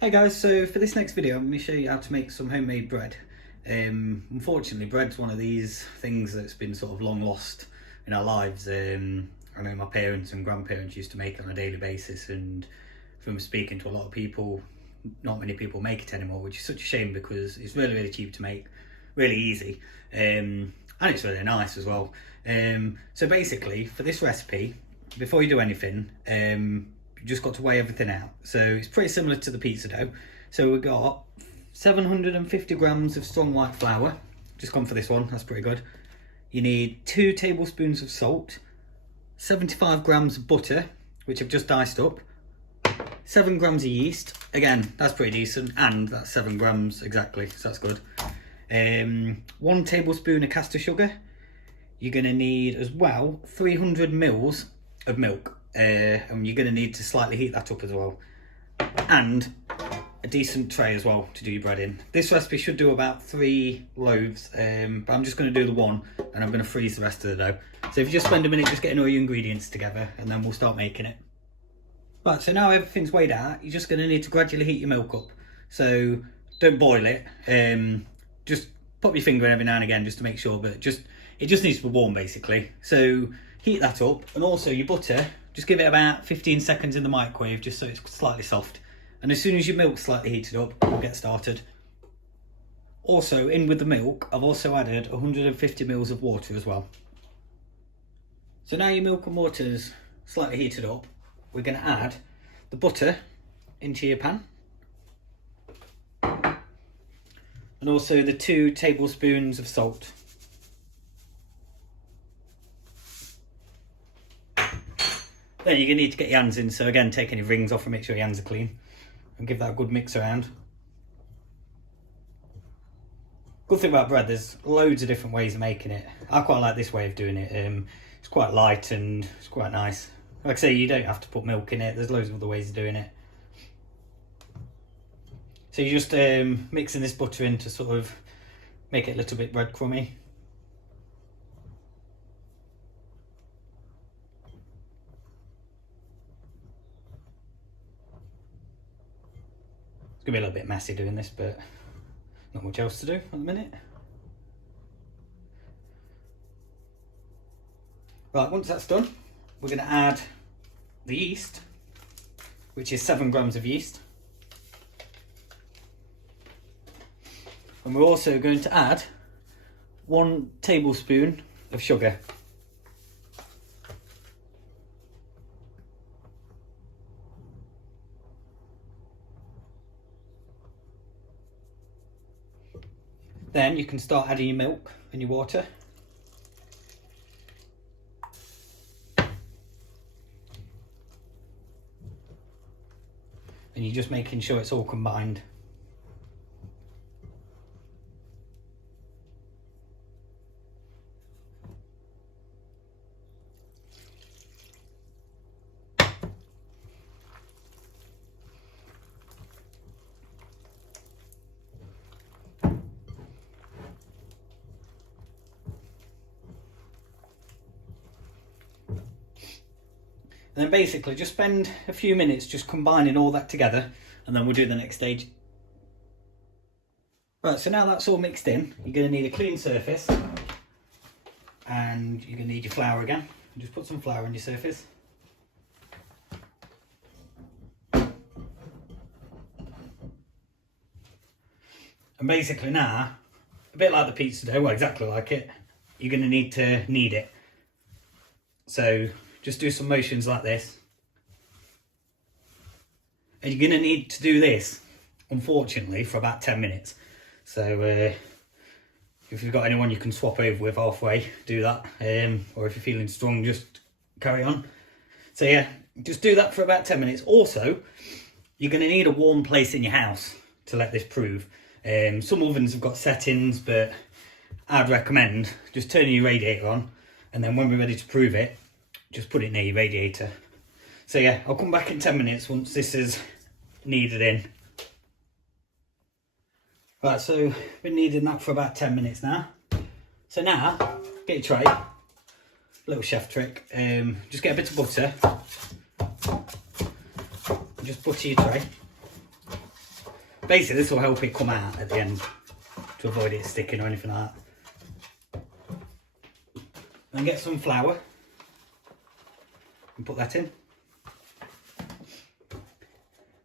Hey guys, so for this next video I'm going to show you how to make some homemade bread. Unfortunately, bread's one of these things that's been sort of long lost in our lives. I know my parents and grandparents used to make it on a daily basis, and from speaking to a lot of people, not many people make it anymore, which is such a shame because it's really cheap to make, really easy, and it's really nice as well. So basically, for this recipe, before you do anything, you just got to weigh everything out. So it's pretty similar to the pizza dough. So we've got 750 grams of strong white flour. Just gone for this one, that's pretty good. You need 2 tablespoons of salt, 75 grams of butter, which I've just diced up, 7 grams of yeast. Again, that's pretty decent, and that's 7 grams exactly, so that's good. 1 tablespoon of caster sugar. You're gonna need as well 300 mils of milk. And you're going to need to slightly heat that up as well, and a decent tray as well to do your bread in. This recipe should do about 3 loaves, but I'm just going to do the one and I'm going to freeze the rest of the dough. So if you just spend a minute just getting all your ingredients together, and then we'll start making it. Right, so now everything's weighed out, you're just going to need to gradually heat your milk up. So don't boil it, just pop your finger in every now and again just to make sure, but it just needs to be warm basically. So heat that up, and also your butter, just give it about 15 seconds in the microwave just so it's slightly soft. And as soon as your milk's slightly heated up, we'll get started. Also, in with the milk, I've also added 150 mils of water as well. So now your milk and water's slightly heated up, we're going to add the butter into your pan. And also the 2 tablespoons of salt. Then you're going to need to get your hands in, so again, take any rings off and make sure your hands are clean. And give that a good mix around. Good thing about bread, there's loads of different ways of making it. I quite like this way of doing it. It's quite light and it's quite nice. Like I say, you don't have to put milk in it, there's loads of other ways of doing it. So you're just mixing this butter in to sort of make it a little bit breadcrumby. It's going to be a little bit messy doing this, but not much else to do at the minute. Right, once that's done, we're going to add the yeast, which is 7 grams of yeast. And we're also going to add 1 tablespoon of sugar. Then you can start adding your milk and your water. And you're just making sure it's all combined. And then basically just spend a few minutes just combining all that together, and then we'll do the next stage. Right, so now that's all mixed in, you're going to need a clean surface, and you're going to need your flour again. Just put some flour on your surface. And basically now, a bit like the pizza dough, well exactly like it, you're going to need to knead it. So just do some motions like this. And you're going to need to do this, unfortunately, for about 10 minutes. So if you've got anyone you can swap over with halfway, do that. Or if you're feeling strong, just carry on. So yeah, just do that for about 10 minutes. Also, you're going to need a warm place in your house to let this prove. Some ovens have got settings, but I'd recommend just turning your radiator on, and then when we're ready to prove it, just put it near your radiator. So yeah, I'll come back in 10 minutes once this is kneaded in. Right, so been kneading that for about 10 minutes now. So now, get your tray, little chef trick, just get a bit of butter, just butter your tray. Basically this will help it come out at the end to avoid it sticking or anything like that. Then get some flour and put that in.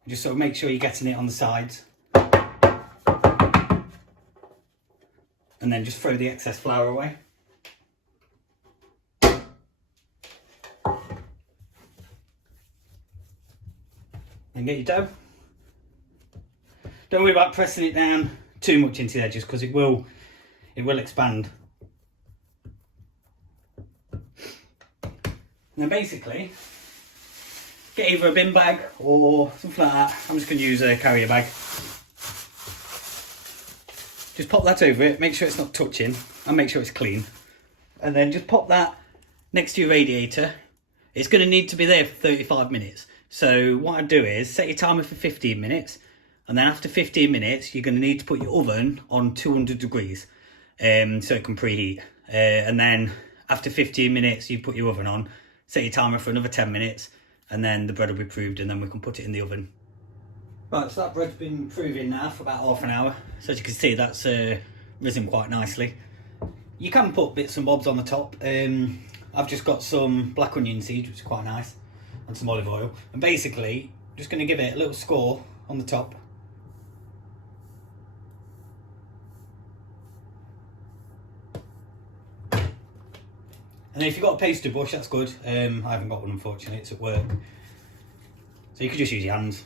Just sort of make sure you're getting it on the sides. And then just throw the excess flour away. And get your dough. Don't worry about pressing it down too much into the edges because it will expand. And then basically, get either a bin bag or something like that. I'm just going to use a carrier bag. Just pop that over it, make sure it's not touching and make sure it's clean. And then just pop that next to your radiator. It's going to need to be there for 35 minutes. So what I'd do is set your timer for 15 minutes. And then after 15 minutes, you're going to need to put your oven on 200 degrees so it can preheat. And then after 15 minutes, you put your oven on, set your timer for another 10 minutes, and then the bread will be proofed and then we can put it in the oven. Right, so that bread's been proving now for about half an hour. So as you can see, that's risen quite nicely. You can put bits and bobs on the top. I've just got some black onion seeds, which is quite nice, and some olive oil. And basically, just going to give it a little score on the top. And then if you've got a pastry brush, that's good. I haven't got one, unfortunately, it's at work. So you could just use your hands.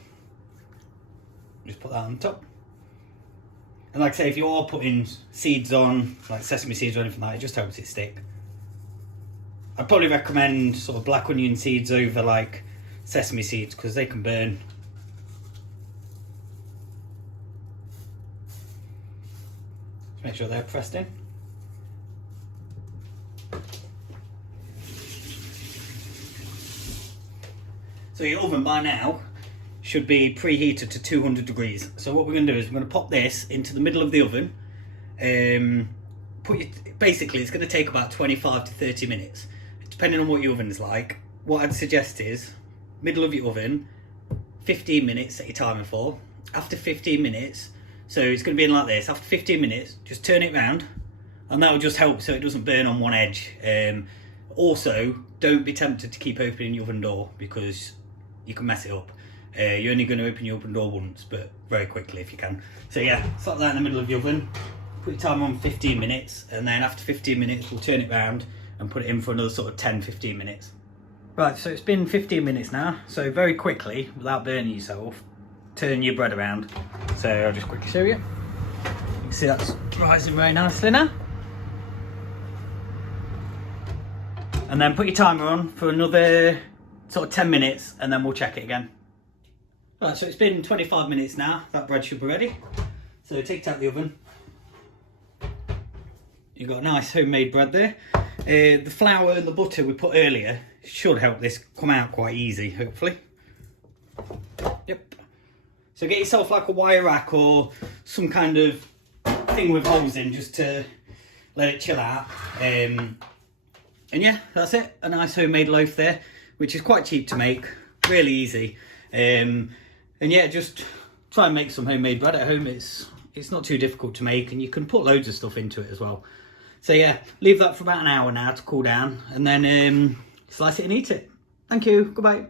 Just put that on top. And like I say, if you are putting seeds on, like sesame seeds or anything like that, it just helps it stick. I'd probably recommend sort of black onion seeds over like sesame seeds because they can burn. Just make sure they're pressed in. So your oven by now should be preheated to 200 degrees. So what we're going to do is we're going to pop this into the middle of the oven. Basically, it's going to take about 25 to 30 minutes, depending on what your oven is like. What I'd suggest is middle of your oven, 15 minutes, set your timer for. After 15 minutes, so it's going to be in like this. After 15 minutes, just turn it round, and that will just help so it doesn't burn on one edge. Also, don't be tempted to keep opening your oven door because you can mess it up. You're only going to open your oven door once, but very quickly if you can. So yeah, slap that in the middle of your oven, put your timer on 15 minutes, and then after 15 minutes we'll turn it round and put it in for another sort of 10-15 minutes. Right, so it's been 15 minutes now, so very quickly, without burning yourself, turn your bread around. So I'll just quickly show you. You can see that's rising very nicely now. And then put your timer on for another sort of 10 minutes and then we'll check it again. Right, so it's been 25 minutes now, that bread should be ready. So take it out of the oven. You've got a nice homemade bread there. The flour and the butter we put earlier should help this come out quite easy, hopefully. Yep. So get yourself like a wire rack or some kind of thing with holes in just to let it chill out. And yeah, that's it. A nice homemade loaf there, which is quite cheap to make, really easy. And yeah, just try and make some homemade bread at home. It's not too difficult to make, and you can put loads of stuff into it as well. So yeah, leave that for about an hour now to cool down, and then slice it and eat it. Thank you, goodbye.